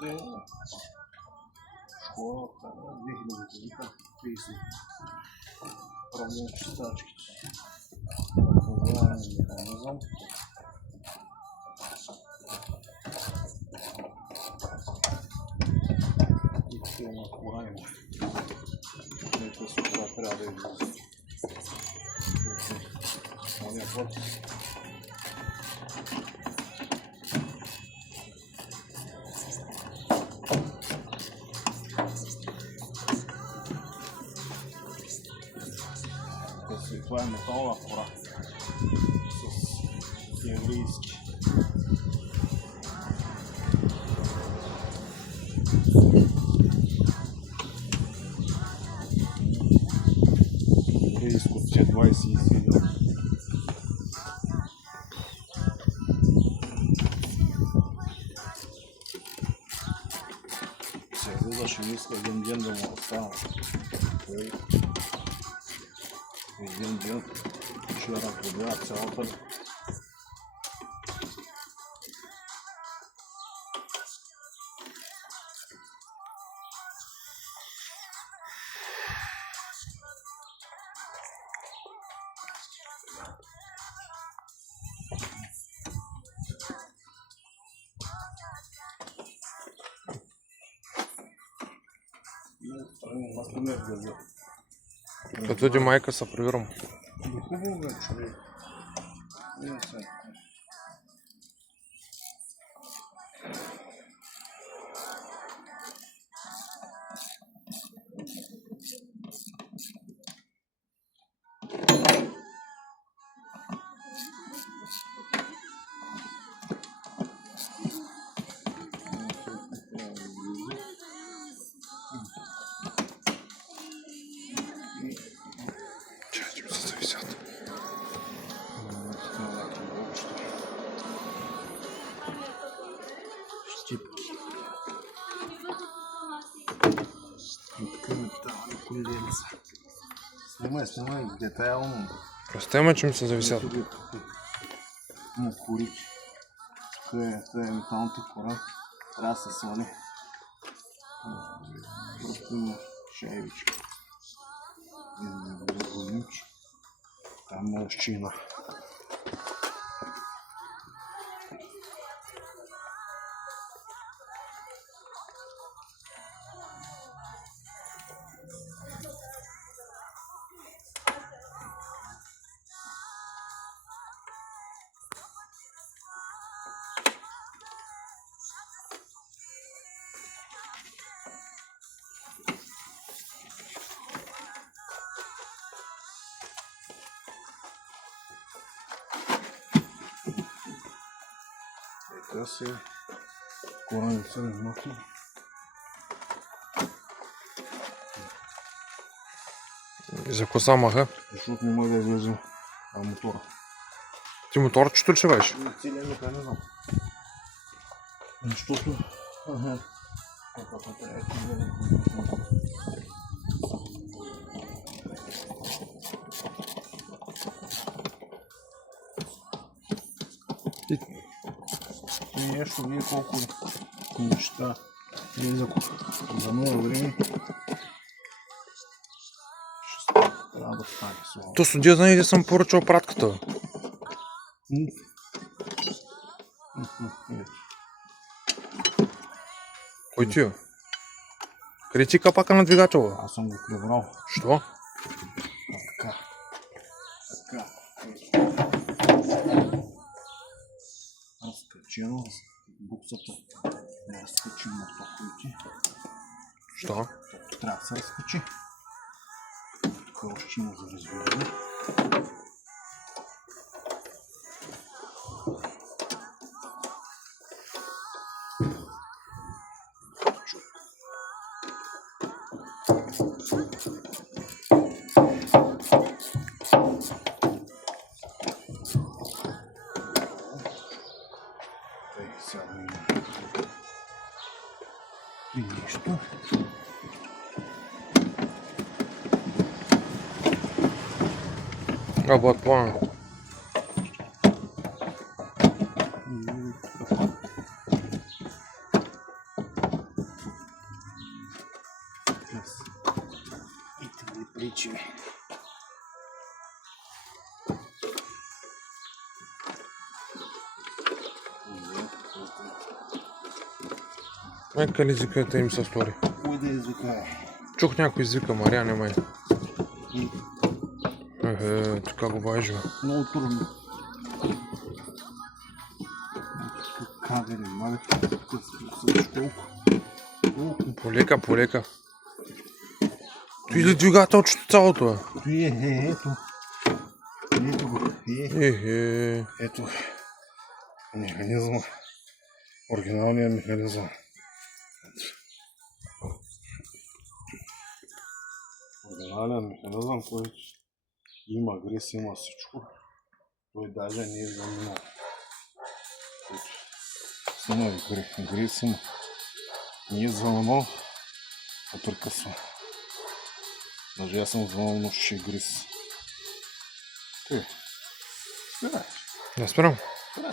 Школата 2000 година, 30. Проблем чистачките. Разпознаване механизъм. И такива на корани. Нека си това трябва да излиза. Оня път. Това е метална кора с еврейски. Еврейско C27. Се излизаше, не иска един ден да му остана. Един ден ще разгледава цялата. Като ти майка се проверим. Хубаво бе, човек. Снимай детайлно. Простема, чем се зависят. На корите. Тук е металната кора. Трябва да се свали. Просто има шайбичка. Там мълщина. Така си кораница не махна. За коса маха? Защото не мога да излезем мотора. Ти моторчето ли ще веш? Целият механизъм. Защото... Нещо вие колко неща за много време трябва да стане слава. То судия знае да съм поръчал пратката. Кой ти е? Къде ти капака на двигателя? Аз съм го прибрал. Що? Така. Разкачено буксата. Не разкачим на токовите. Що? Трябва да се разкачи. Тук още има за развиване. И нищо. Работа. Ричи. Майка ли извиката им се стори? Кой да извика? Чух някой извика, Мариане май. И Така го важва. много трудно. Кабели, мале, колко? Полека. Той ли двигателчето цялото е? Той ето. Ето го. Ето. Механизма. Оригиналният механизъм. Оригиналният механизъм, който има грес, има всичко. Той даже не е заминал. Снима грес има. Не е заминал, а прекъсва. Даже аз съм звънал, но ще е грес. Спирай. Да спирам. Спирай.